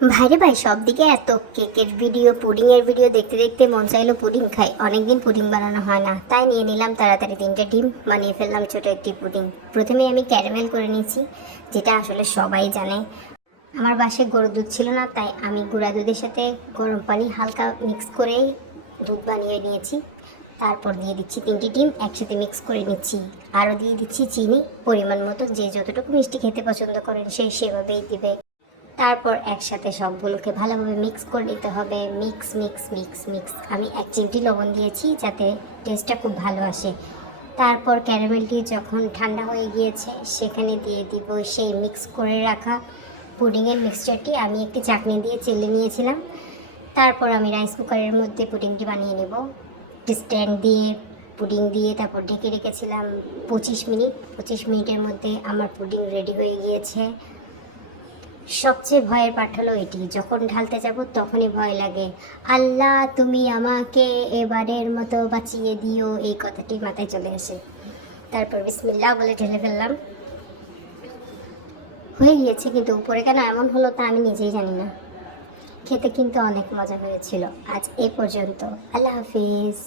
ভাইরে ভাই, সব দিকে এত কেকের ভিডিও, পুডিংয়ের ভিডিও দেখতে দেখতে মন চাইলো পুডিং খাই। অনেকদিন পুডিং বানানো হয় না, তাই নিয়ে নিলাম তাড়াতাড়ি 3টে ডিম, বানিয়ে ফেললাম ছোট একটি পুডিং। প্রথমে আমি ক্যারামেল করে নিয়েছি, যেটা আসলে সবাই জানে। আমার বাসায় গরুর দুধ ছিল না, তাই আমি গুঁড়া দুধের সাথে গরম পানি হালকা মিক্স করেই দুধ বানিয়ে নিয়েছি। তারপর দিয়ে দিচ্ছি 3টি ডিম, একসাথে মিক্স করে নিচ্ছি। আরও দিয়ে দিচ্ছি চিনি পরিমাণ মতো, যে যতটুকু মিষ্টি খেতে পছন্দ করেন সে সেভাবেই দিবে। তারপর একসাথে সবগুলোকে ভালোভাবে মিক্স করে নিতে হবে। Mix mix mix mix. আমি 1 চিমটি লবণ দিয়েছি যাতে টেস্টটা খুব ভালো আসে। তারপর ক্যারামেলটি যখন ঠান্ডা হয়ে গিয়েছে, সেখানে দিয়ে দিব সেই মিক্স করে রাখা পুডিংয়ের মিক্সচারটি। আমি একটি চাটনি দিয়ে চেলে নিয়েছিলাম। তারপর আমি রাইস কুকারের মধ্যে পুডিংটি বানিয়ে নেব। স্ট্যান্ড দিয়ে পুডিং দিয়ে তারপর ঢেকে রেখেছিলাম 25 মিনিট। 25 মিনিটের মধ্যে আমার পুডিং রেডি হয়ে গিয়েছে। সবচেয়ে ভয়ের পাঠ হলো এটি, যখন ঢালতে যাব তখনই ভয় লাগে, আল্লাহ তুমি আমাকে এবারের মতো বাঁচিয়ে দিও, এই কথাটি মাথায় চলে আসে। তারপর বিসমিল্লাহ বলে ঢেলে ফেললাম। হয়ে গিয়েছে, কিন্তু উপরে কেন এমন হলো তা আমি নিজেই জানি না। খেতে কিন্তু অনেক মজা হয়েছিল। আজ এ পর্যন্ত, আল্লাহ হাফিজ।